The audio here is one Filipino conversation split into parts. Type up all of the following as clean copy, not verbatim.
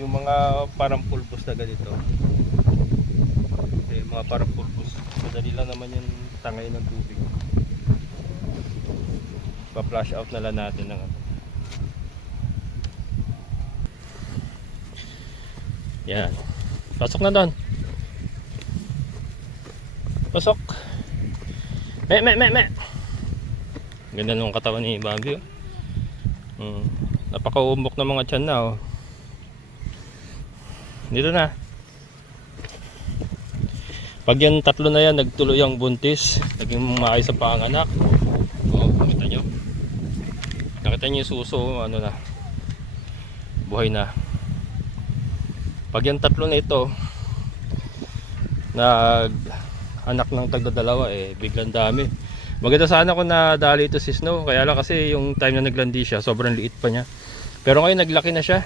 yung mga parang pulbos na ganito. Mga parang pulbos, madali lang naman yung tangay ng tubig. Pa-flush out na lang natin ng ano. Yan. Pasok na doon. Pasok. Me. Ganda nung katawan ni Bambi. Napaka-umbok ng mga tiyan na oh. Dito na. Pag yan tatlo na yan nagtuloy ang buntis, naging maayos sa panganak. Oh, nakita nyo? Nakita nyo yung suso, ano na, buhay na. Pag yan tatlo na ito nag anak ng tagdadalawa biglang dami. Maganda sana kung nadali ito si Snow, kaya lang kasi yung time na naglandi siya sobrang liit pa niya. Pero ngayon naglaki na siya.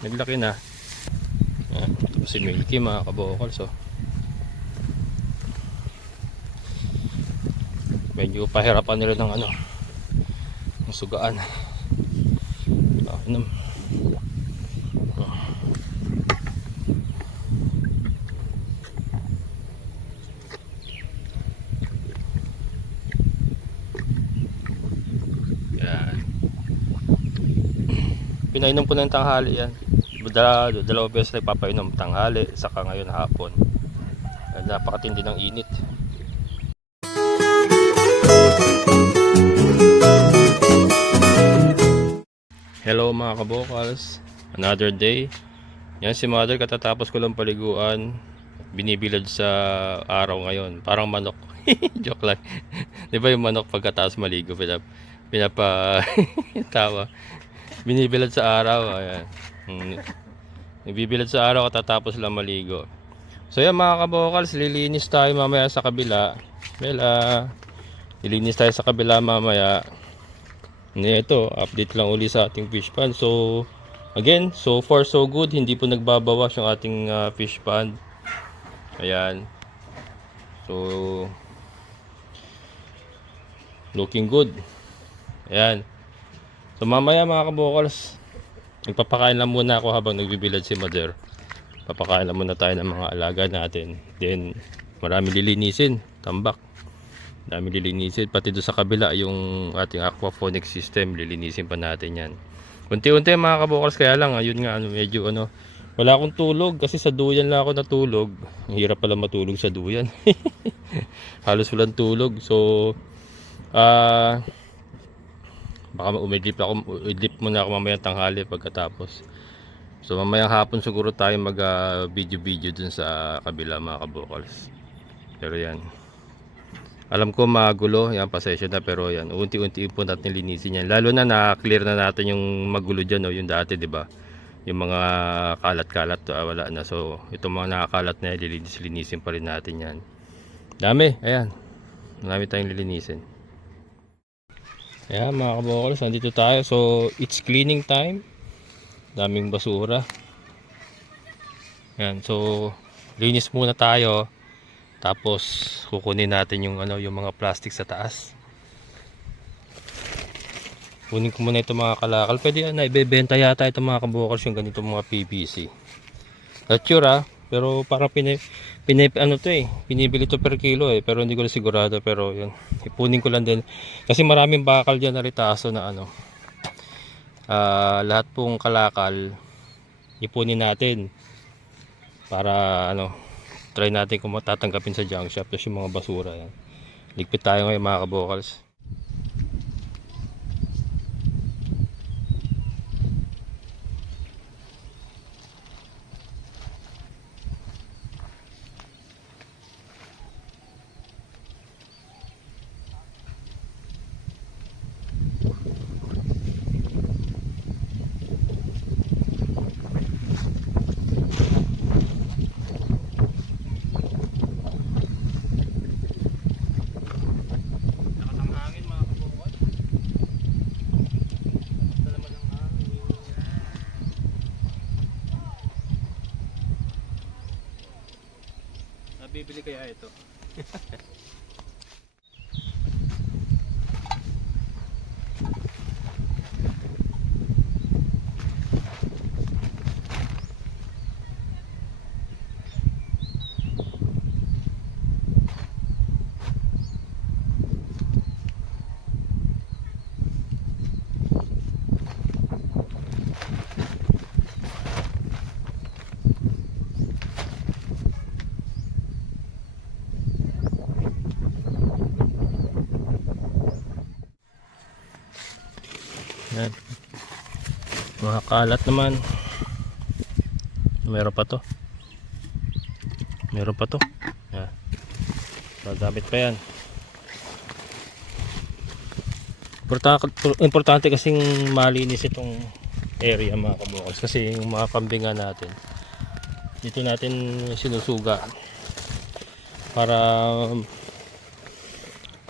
Naglaki na. Ito si Milky, mga kabokals oh. Medyo pahirapan nila ng ano, ng sugaan. Inom. Yan. Pinainom ko ng tanghali yan. Dalawang beses na ipapainom, tanghali saka ngayon hapon. Napakatindi ng init. Hello mga kabokals, another day. Yan si mother, katatapos ko lang paliguan. Binibilad sa araw ngayon, parang manok. Joke lang. Di ba yung manok pagkatapos maligo pinapa tawa. Binibilad sa araw. Ayan. Nagbibilad sa araw katatapos lang maligo. So yan mga kabokals, lilinis tayo mamaya sa kabila. Lilinis tayo sa kabila mamaya. Ito, update lang uli sa ating fish pond. So, again, so far so good. Hindi po nagbabawas yung ating fish pond. Ayan. So, looking good. Ayan. So, mamaya mga kabokals, nagpapakain lang muna ako habang nagbibilad si mother. Papakain lang muna tayo ng mga alaga natin. Then, marami lilinisin. Tambak. Dami lilinisin, pati doon sa kabila yung ating aquaponics system, lilinisin pa natin yan. Unti-unti mga kabokals, kaya lang ayun nga, medyo wala akong tulog kasi sa duyan lang ako natulog. Ang hirap pala matulog sa duyan. Halos walang tulog. So baka umidlip muna ako mamayang tanghali pagkatapos. So mamayang hapon siguro tayo mag video dun sa kabila mga kabokals. Pero yan, alam ko magulo, yan, pasensya na, pero yan, unti-unti po natin linisin yan. Lalo na na-clear na natin yung magulo dyan, no? Yung dati, di ba? Yung mga kalat-kalat, wala na. So, itong mga nakakalat na yan, linisin pa rin natin yan. Dami, ayan. Marami tayong lilinisin. Ayan, mga kabokals, nandito tayo. So, it's cleaning time. Daming basura. Ayan, so, linis muna tayo. Tapos kukunin natin yung yung mga plastic sa taas. Kunin ko muna itong mga kalakal. Pwede na ibebenta yata itong mga kabokals, yung ganito mga PVC. Not sure pero parang pinibili to per kilo pero hindi ko na sigurado, pero yun. Ipunin ko lang din kasi maraming bakal diyan na ritaso na lahat pong kalakal ipunin natin para try natin kung matatanggapin sa junk shop. Tapos yung mga basura yan, ligpit tayo ngayon mga kabokals. Bibili kaya ito? kalat naman. Meron pa to. Meron pa to. Yan. Magamit pa yan. Importante kasing malinis itong area mga kabukals. Kasi yung mga kambingan natin, dito natin sinusuga para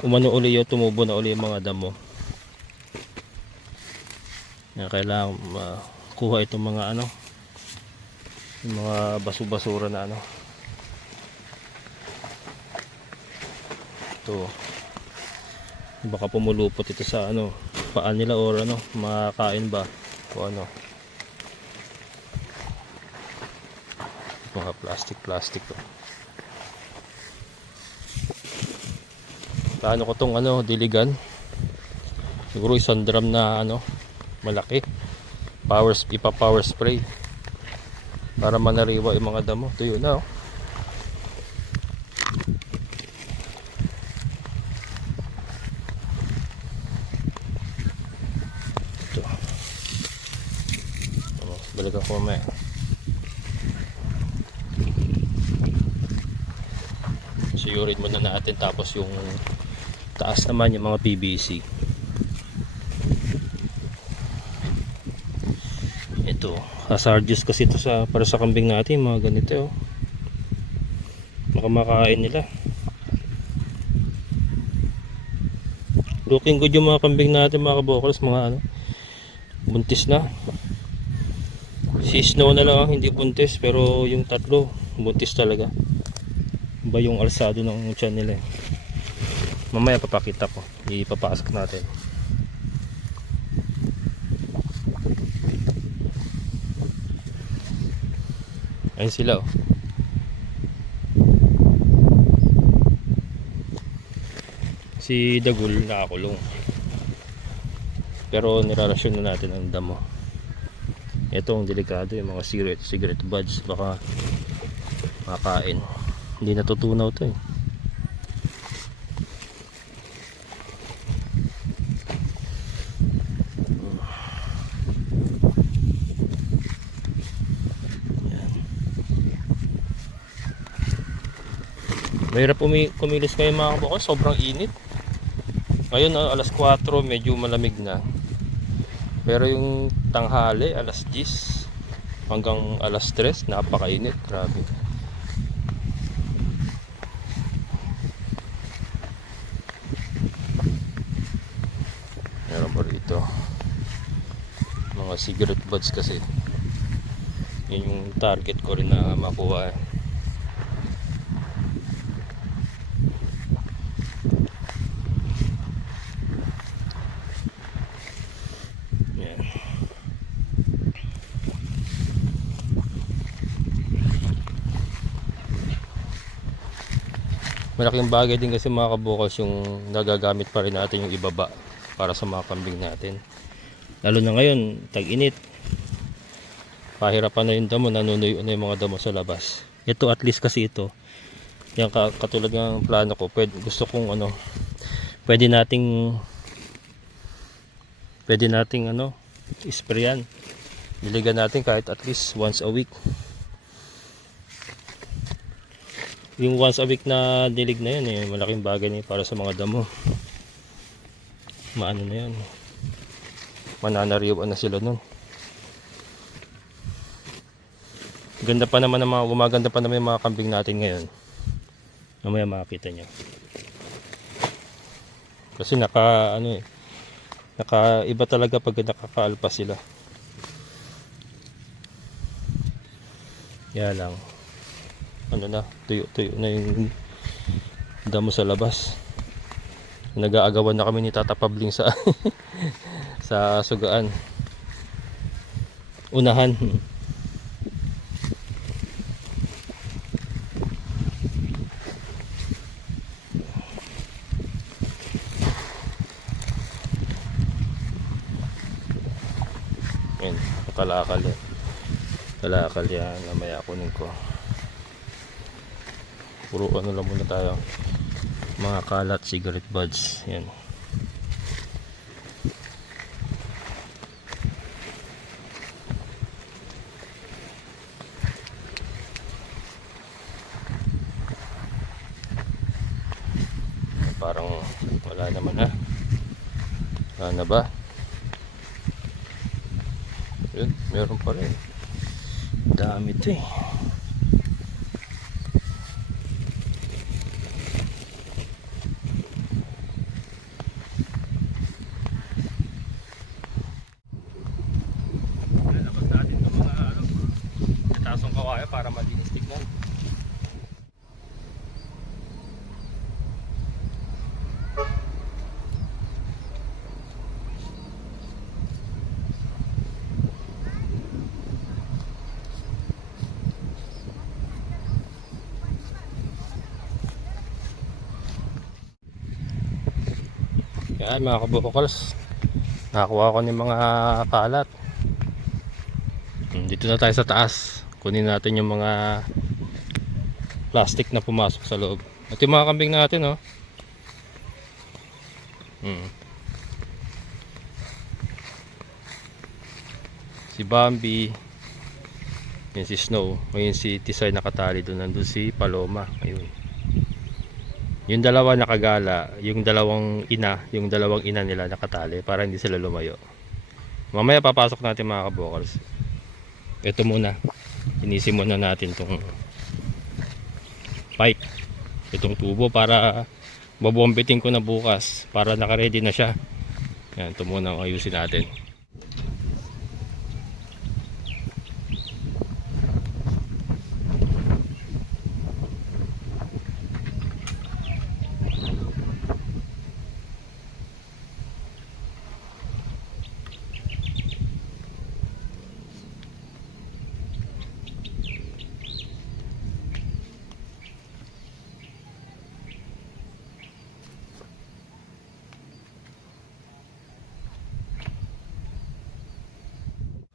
umano uli o tumubo na uli yung mga damo. Yan, kailangan kuha itong mga ano, yung mga basura na ano. Ito, baka pumulupot ito sa ano, paan nila or ano, makakain ba o ano, mga plastic to. Paano ko tong ano, diligan? Siguro isang drum na ano, malaki, power spray para manariwa yung mga damo. Ito yun na, oh. Ito. Balik ako mamaya. Siyurin muna natin, tapos yung taas naman yung mga PVC. Ito, hazardous kasi ito para sa kambing natin, mga ganito, oh. Baka makain nila. Looking good yung mga kambing natin mga kabokals, mga ano, buntis na. Si Snow na lang ang hindi buntis, pero yung tatlo buntis talaga. Ba yung alsado ng tiyan nila, eh. Mamaya papakita ko, ipapasok natin. Ayun sila, oh. Si Dagul nakakulong, pero nirarasyon na natin ang damo. Ito ang delikado, yung mga cigarette buds, baka makain. Hindi natutunaw to, eh. Mahirap kumilos kayo mga kabukals, sobrang init. Ngayon alas 4 medyo malamig na. Pero yung tanghali alas 10 hanggang alas 3 napakainit, grabe. Meron pa rito mga cigarette butts kasi. Yun yung target ko rin na makuha, eh. Malaking bagay din kasi mga kabukals yung nagagamit pa rin natin yung ibaba para sa mga kambing natin. Lalo na ngayon, tag-init. Pahirapan na yung damo, nanunuyo na yung mga damo sa labas. Ito at least kasi ito, yung katulad ng plano ko, gusto kong ano, pwede nating ano, isprayan. Diligan natin kahit at least once a week. Yung once a week na dilig na yun, eh, malaking bagay na yun para sa mga damo. Maano na yun, mananariwan na sila nun. Ganda pa naman gumaganda pa naman yung mga kambing natin ngayon. Mamaya makakita nyo. Kasi iba talaga pag nakakaalpas sila. Yan lang. Ano na, tuyo na yung damo sa labas. Nag-aagawan na kami ni Tata Pabling sa sa sugaan. Unahan. Yan, kalakal yan. Kalakal yan, namaya kunin ko. Puro ano lang muna tayo, mga kalat, cigarette buds. Yan. parang wala naman na. Wala na ba? Yun, meron pa rin. Dami ito eh. Lalabas natin itong mga tasong kawaya para malinis tignan. Yan mga kabukals, nakakuha ko ng mga kalat. Dito na tayo sa taas. Kunin natin yung mga plastic na pumasok sa loob. At yung mga kambing natin, oh. Si Bambi, yun si Snow, ngayon si Tisay nakatali doon, nandun si Paloma. Ayun. Yung dalawa nakagala, yung dalawang ina nila nakatali para hindi sila lumayo. Mamaya papasok natin mga kabokals. Ito muna, inisin muna natin tong pipe, itong tubo para babombitin ko na bukas para naka-ready na siya. Yan, ito muna ang ayusin natin.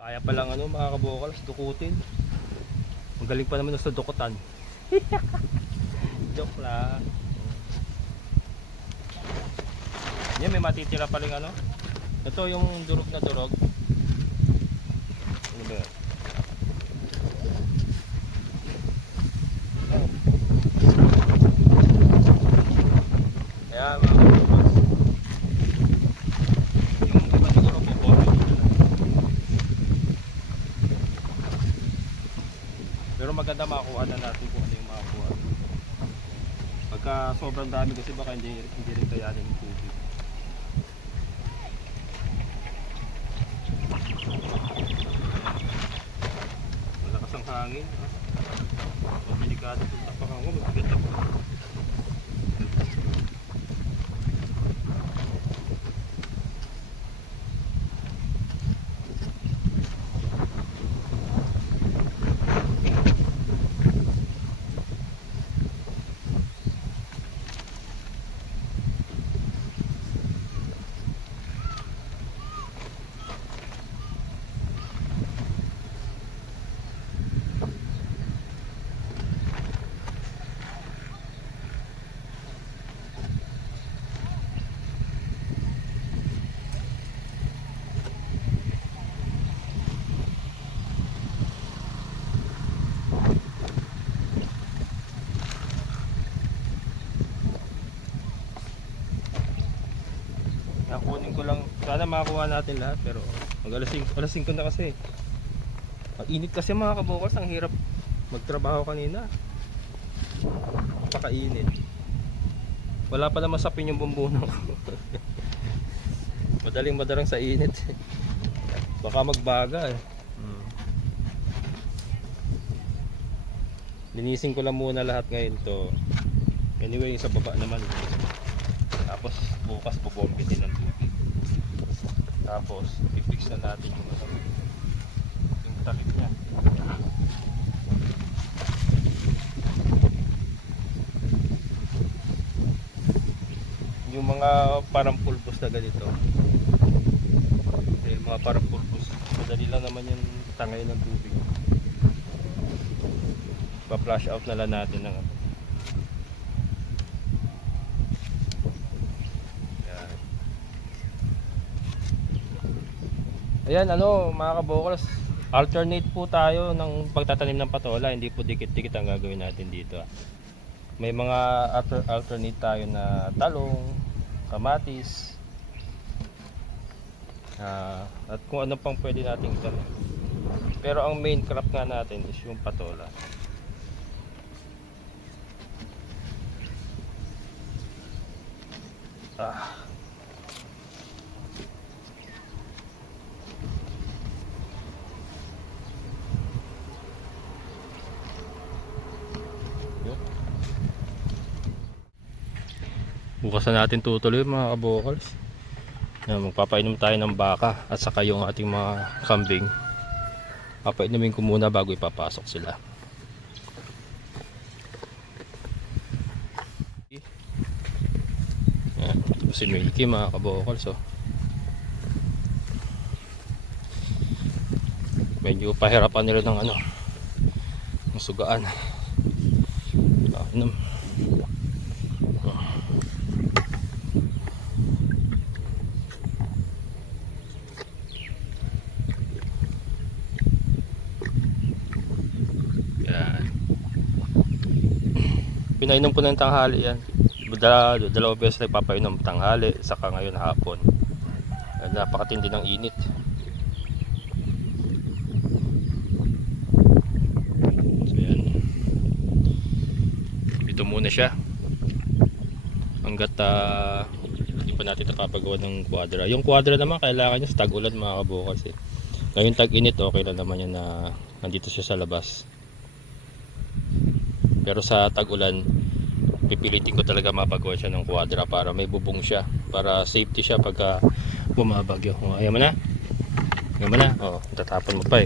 Kaya palang mga kabokals, dukutin. Magaling pa naman sa dukutan. Joke lang. Yan, may matitira pa rin ito yung durog na durog. Ano ba yan? Kaya mga kabokals, yung iba siguro po pero maganda makuha na natin kung ano yung makakuha. Pagka sobrang dami kasi baka hindi rin kayanin yung tubig. Malakas ang hangin. Delikado itong tapakan ko. Mabigat ako. Kunin ko lang, sana makakuha natin lahat pero alas 5 na kasi. Ang init kasi mga kabokals, ang hirap magtrabaho kanina. Napakainit. Wala pa naman sapin yung bumbuno ko. Madaling sa init. Baka magbaga eh. Linisin ko lang muna lahat ngayon to. Anyway, sa baba naman. Tapos bukas bobombitin ng tubig. Tapos i-fix na natin yung takip niya. Yung mga parang pulbos na ganito. Yung mga parang pulbos, madali lang naman yung tangay ng tubig. Pa-flush out na lang natin ng ayan, mga kabokals, alternate po tayo ng pagtatanim ng patola. Hindi po dikit-dikit ang gagawin natin dito. may mga alternate tayo na talong, kamatis, at kung ano pang pwede nating itanim. Pero ang main crop nga natin is yung patola. Bukas na natin tutuloy mga kabokals. Magpapainom tayo ng baka at saka yung ating mga kambing. Papainumin ko muna bago ipapasok sila. Yan, si Milky mga kabokals. Medyo pahirapan nila ng ng sugaan. Inom. Pinainom ko ng tanghali yan. Dalawang beses na ipapainom, tanghali saka ngayon hapon. Napakatindi ng init. So yan. Ito muna siya hanggat hindi pa natin napapagawa ng kwadra. Yung kwadra naman kailangan niya sa tag-ulan mga kabukals Ngayon tag-init okay lang naman yan na nandito siya sa labas. Pero sa tag-ulan, pipilitin ko talaga mapagawa siya ng kwadra para may bubong siya, para safety siya pagka bumabagyo. Ayaw mo na? Ayaw mo na? Tatapon mo pa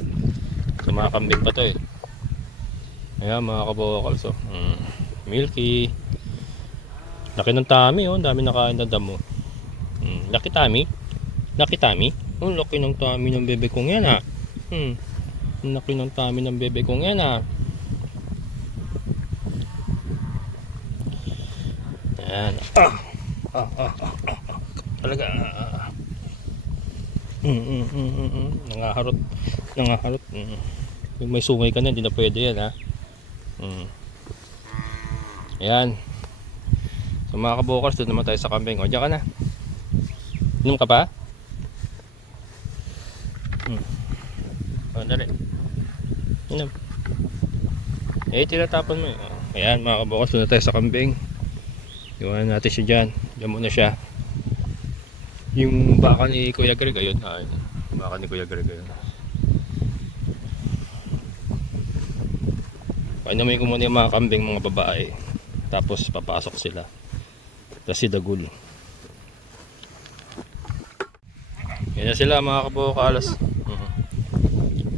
So mga kambing pa to Ayan mga kabokals Milky. Laki ng tummy dami nakain na damo. Laki tummy? Laki tummy? Laki ng tummy ng bebe kong yan Laki ng tummy ng bebe kong yan Ayan. Talaga. Nangaharot. Yung may sungay ka na, hindi na pwede yan Ayan. So mga kabokals, doon naman tayo sa kambing. Diyan ka na. Inom ka pa? Dali. Inom. Tinatapon mo Ayan mga kabokals, doon na tayo sa kambing. Iwanan natin siya dyan. Diyan muna siya. Yung baka ni Kuya Greg ayun. Baka ni Kuya Greg ayun. Painumin ko muna yung mga kambing mga babae. Tapos papasok sila. Kasi dagul. Yan na sila mga kabokals.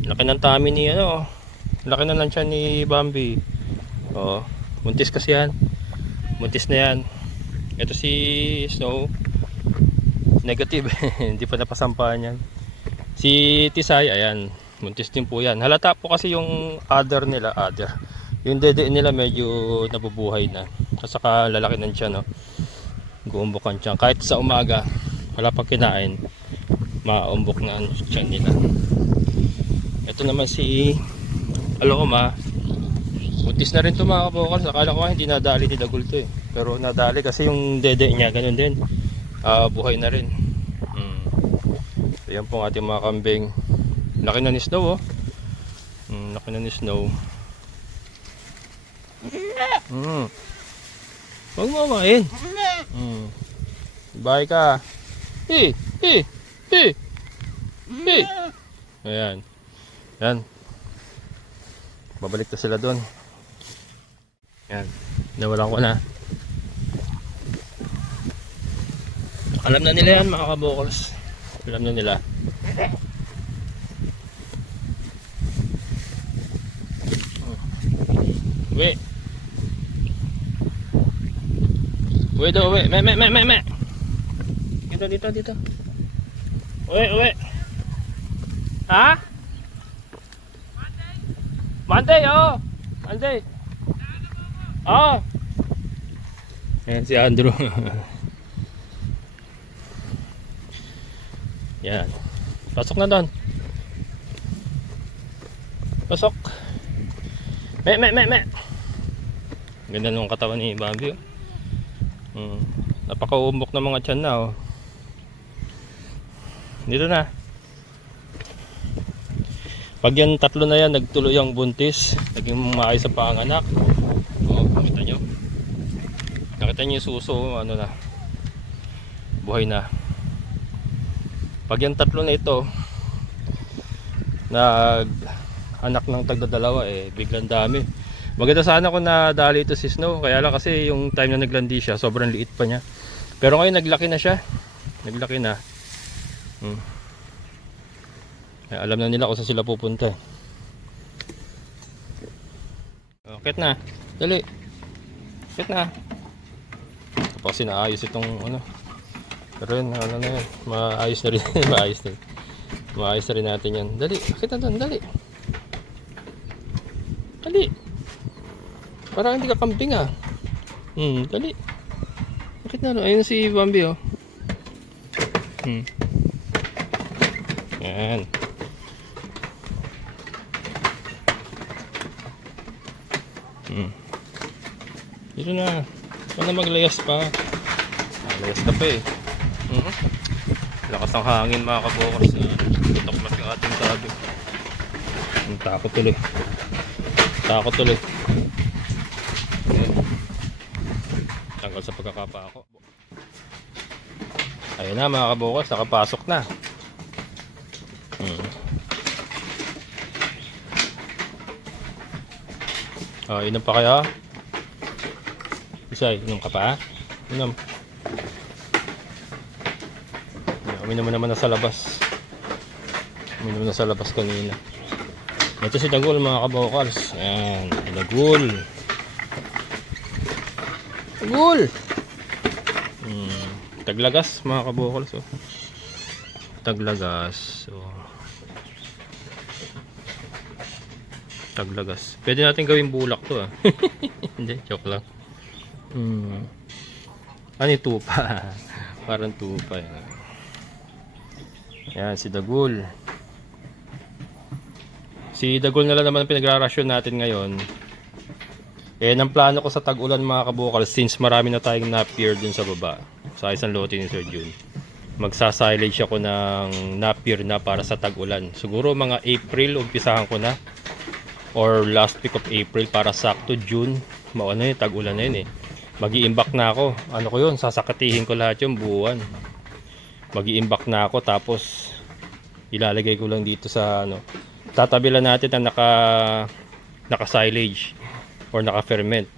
Laki ng tummy ni laki na lang siya ni Bambi. Muntis kasi yan. Muntis na yan. Ito si Snow negative hindi pa napasampahan yan. Si Tisay ayan, muntis din po yan. Halata po kasi yung udder nila, yung dede nila medyo nabubuhay na. At saka lalaki ng tiyan guumbok ang tiyan. Kahit sa umaga wala pang kinain, maumbok na ang tiyan nila. Ito naman si Aloma. Muntis na rin ito mga kabokals. Akala ko hindi nadali ni Dagul to pero nadali kasi yung dede niya ganun din. Buhay na rin. So yan po ang ating mga kambing. Laki na ni Snow laki na ni Snow. Huwag mo kumain. Bye ka. Ayan. Yan. Babalik na sila doon. Yan. Nawalan ko na. Alam na nila yan mga kabokals. Alam na nila. Uwi. Uwi daw, uwi. Me. Dito. Uwi. Ha? Monday, Monday. Ayan si Andrew. Yan. Pasok na doon. Pasok. Me. Ganda nung katawan ni Bambi, oh. Napaka-umbok na mga tiyan na, oh. Dito na. Pag yan tatlo na yan nagtuloy ang buntis, naging maayos sa panganak. Oh, nakita nyo? Nakita nyo yung suso, ano na, buhay na. Pag yan tatlo na ito nag anak ng tagdadalawa, biglang dami. Maganda sana kung nadali ito si Snow, kaya lang kasi yung time na naglandi siya sobrang liit pa niya. Pero ngayon naglaki na siya, naglaki na. Alam na nila kung saan sila pupunta. Akit na, dali, akit na. Tapos sinaayos itong ano. Pero yun, ano na yun, maayos na rin. Maayos na rin natin yan. Dali, akit na doon, dali. Dali. Parang hindi ka camping, ah. Dali. Akit na, ayun si Bambi, oh. Yan. Dito na. Huwag na maglayas pa. Layas ka pa, eh. Lakas ng hangin, mga kabokers. Tutok-mas yung ating tabi. Takot tuloy. Takot tuloy. Tanggal sa pagkakapa ako. Ayun na, mga kabokers. Nakapasok na. Inom pa kaya? Isay, inom ka pa? Inom. Uminom naman na sa labas. Uminom na sa labas kanina. Ito si Dagul, mga kabokals. Ayan, Dagul. Dagul! Taglagas, mga kabokals. Oh. Taglagas. Oh. Taglagas. Pwede natin gawing bulak to, ah. Hindi, joke lang. Ano yung tupa? Parang tupa yan. Yan, si Dagul. Si Dagul na lang naman pinagrarasyon natin ngayon. Ang plano ko sa tag-ulan, mga kabukal, since marami na tayong napier dun sa baba, sa isang lote ni Sir June, magsa-silage ako ng napier na para sa tag-ulan. Siguro mga April, umpisahan ko na. Or last week of April para sakto June. Mauna yun, tag-ulan na yun, Mag-i-imbak na ako. Ano ko yun, sasakatihin ko lahat yung buwan. Mag-i-imbak na ako, tapos ilalagay ko lang dito sa ano. Tatabilan natin na naka-silage or naka-ferment.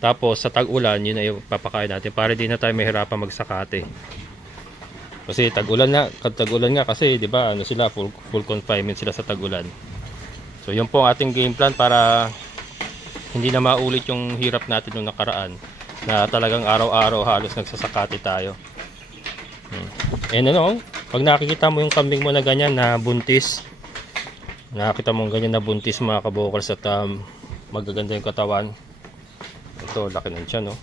Tapos sa tag-ulan, yun ay papakain natin para di na tayo mahirapan magsakate. Kasi tag-ulan nga kasi 'di ba, ano sila, full confinement sila sa tag-ulan. So yun po ang ating game plan para hindi na maulit yung hirap natin nung nakaraan na talagang araw-araw halos nagsasakate tayo. Ano, pag nakikita mo yung kambing mo na ganyan na buntis, nakikita mo ganyan na buntis, mga kabokals, at magaganda yung katawan. Ito, laki ng tiyan, no?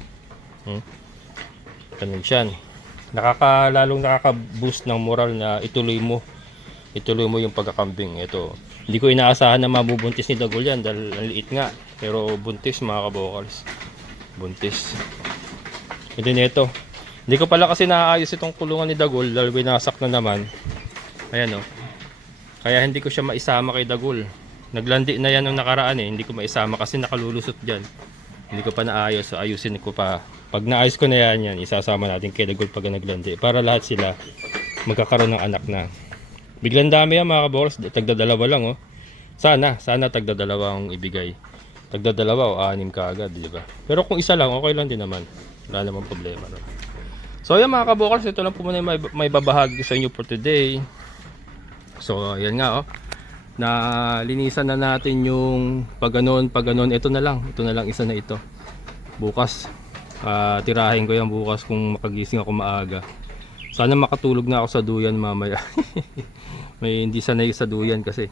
Laki ng tiyan. Lalong nakaka-boost ng moral na ituloy mo yung pagkakambing. Ito, hindi ko inaasahan na mabubuntis ni Dagul yan dahil ang liit nga, pero buntis, mga kabokals, buntis. And then ito, hindi ko pala kasi naayos itong kulungan ni Dagul dahil binasak na naman. Ayan, kaya hindi ko siya maisama kay Dagul. Naglandi na yan nung nakaraan, hindi ko maisama kasi nakalulusot dyan. Hindi ko pa naayos, so ayusin ko pa. Pag naayos ko na yan, isasama natin kay Dagul pag naglandi para lahat sila magkakaroon ng anak na. Biglang dami yan, mga kabokals, tagdadalawa lang, Sana tagdadalawa ang ibigay. Tagdadalawa o 6 ka agad, di ba? Pero kung isa lang, okay lang din naman. Wala namang problema, no? So yan, mga kabokals, ito lang po muna may babahagi sa inyo for today. So yan nga, na linisan na natin yung pag ganon. Ito na lang isa na ito. Bukas tirahin ko yan bukas kung makagising ako maaga. Sana makatulog na ako sa duyan mamaya. May hindi sanay sa duyan kasi.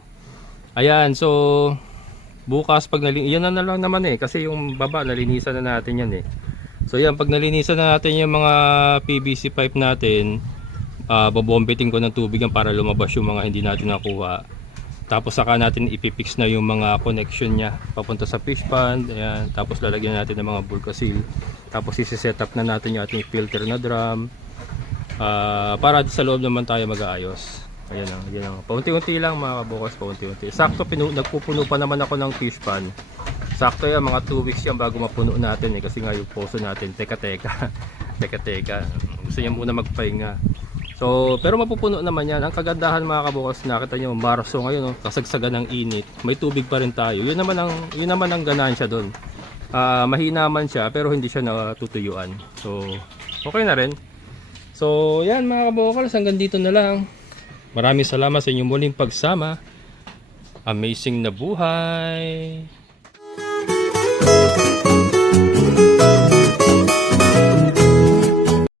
Ayan, so bukas pag yan na lang naman kasi yung baba nalinisan na natin yan So yan, pag nalinisan na natin yung mga PVC pipe natin, babombitin ko ng tubig yan para lumabas yung mga hindi natin nakuha. Tapos saka natin ipipix na yung mga connection niya papunta sa fish pond. Ayan. Tapos lalagyan natin ng mga bulka seal. Tapos isi-set up na natin yung ating filter na drum. Para sa loob naman tayo mag-aayos. Ayan lang, ayan lang. Paunti-unti lang mga kabukas, paunti-unti. Sakto nagpupuno pa naman ako ng fish pond. Sakto yan, mga 2 weeks yan bago mapuno natin eh. Kasi nga yung poso natin, teka-teka. Teka-teka. Gusto niya muna magpahinga. So, pero mapupuno naman yan. Ang kagandahan mga kabukas, nakita nyo, Marso ngayon, no? Kasagsagan ng init. May tubig pa rin tayo. Yun naman ang ganansya doon. Mahina man siya, pero hindi siya natutuyuan. So, okay na rin. So, yan mga kabukas, hanggang dito na lang. Maraming salamat sa inyong muling pagsama. Amazing na buhay!